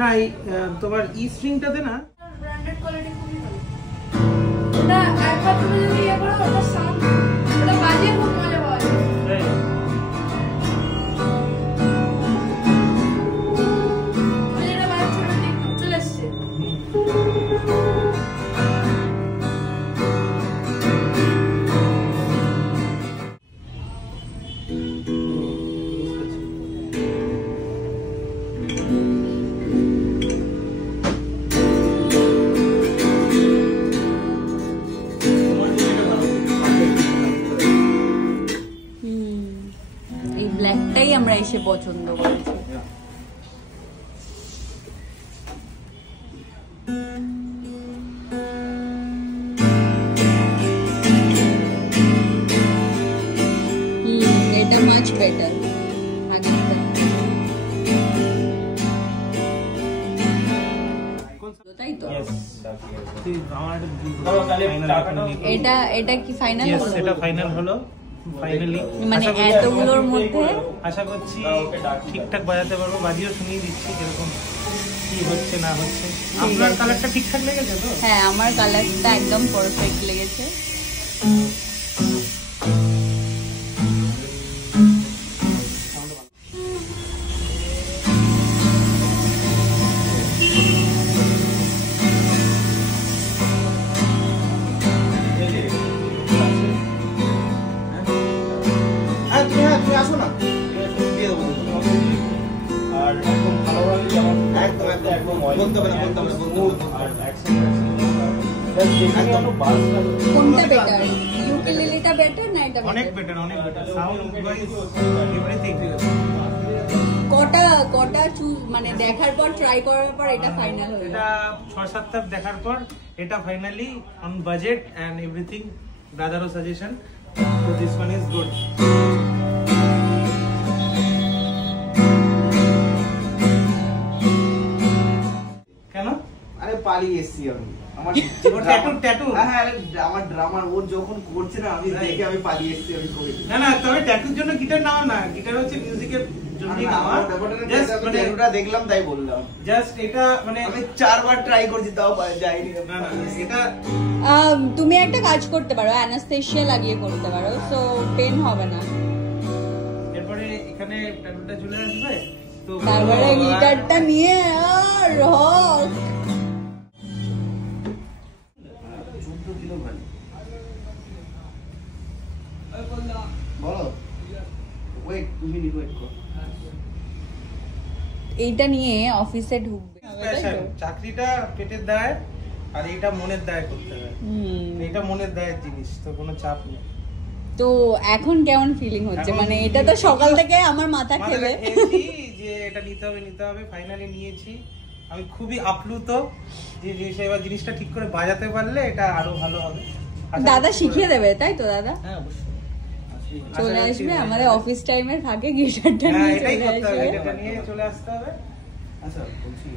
না এই তোমার ই স্ট্রিংটাতে না ব্র্যান্ডেড কোয়ালিটি খুবই ভালো। ওটা একবার তুমি যদি ইয়ে করো ওটা সাউন্ড ওটা বাজিয়ে খুব মজা পাওয়া যায়। এটা বাজছে চলে এসছে। ব্ল্যাকটাই আমরা এসে পছন্দ করেছি। এটা মাচ বেটার তাই তো। এটা কি ফাইনাল হলো? এটা ফাইনাল হলো ফাইনালি। মানে এতগুলোর মধ্যে আশা করছি ঠিকঠাক বাজাতে পারবো। বাজিও শুনিয়ে দিচ্ছি কিরকম কি হচ্ছে না হচ্ছে। আপনার কালারটা ঠিকঠাক লেগেছে তো? হ্যাঁ, আমার কালারটা একদম পারফেক্ট লেগেছে। আসো না দিয়ে দেবো আর একদম ভালো একদম একদম বলতে হবে না কোনটা বেটার? ইউকেলেলেটা বেটার না এটা? অনেক বেটার সাউন্ড ওয়াইজ এভরিথিং। কটা চুজ মানে দেখার পর ট্রাই করার পর এটা ফাইনাল হলো? এটা 6-7টা দেখার পর এটা finally on budget and everything ব্রাদারও suggestion. So this one is good. কেন? আরে পালিয়ে এসেছি আমি। আমার ট্যাটু হ্যাঁ আমার ড্রামার ও যখন করছে না আমি দেখে আমি পালিয়ে এসেছি আমি করি। না তবে ট্যাটুর জন্য গিটার নাও না। গিটার হচ্ছে মিউজিকের জন্যই নাও। জাস্ট মানে ট্যাটুটা দেখলাম তাই বললাম। জাস্ট এটা মানে আমি 4 বার ট্রাই করছি তাও যায়নি। না এটা তুমি একটা কাজ করতে পারো, অ্যানাস্থেশিয়া লাগিয়ে করতে পারো, সো পেন হবে না। এরপরে এখানে ট্যাটুটা চলে আসবে তো তারপরে গিটারটা নিয়ে রক। বলো ওয়েট 2 মিনিট ওয়েট করো। এইটা নিয়ে অফিসে ঢুকবে। চাকরিটা পেটের দায় আর এটা মনের দায় করতে হয়। এটা মনের দায়ের জিনিস, তো কোনো চাপ নেই। তো এখন কেমন ফিলিং হচ্ছে? মানে এটা তো সকাল থেকে আমার মাথা খেলে যে এটা নিতে হবে ফাইনালি নিয়েছি। আমি খুবই আপ্লুত যে এবার জিনিসটা ঠিক করে বাজাতে পারলে এটা আরো ভালো হবে। দাদা শিখিয়ে দেবে তাই তো? দাদা হ্যাঁ অবশ্যই চলে আসবে আমাদের অফিস টাইমের ফাঁকে গিটারটা নিয়ে চলে আসবে। এটা নিয়ে চলে আসতে হবে। আচ্ছা বলছি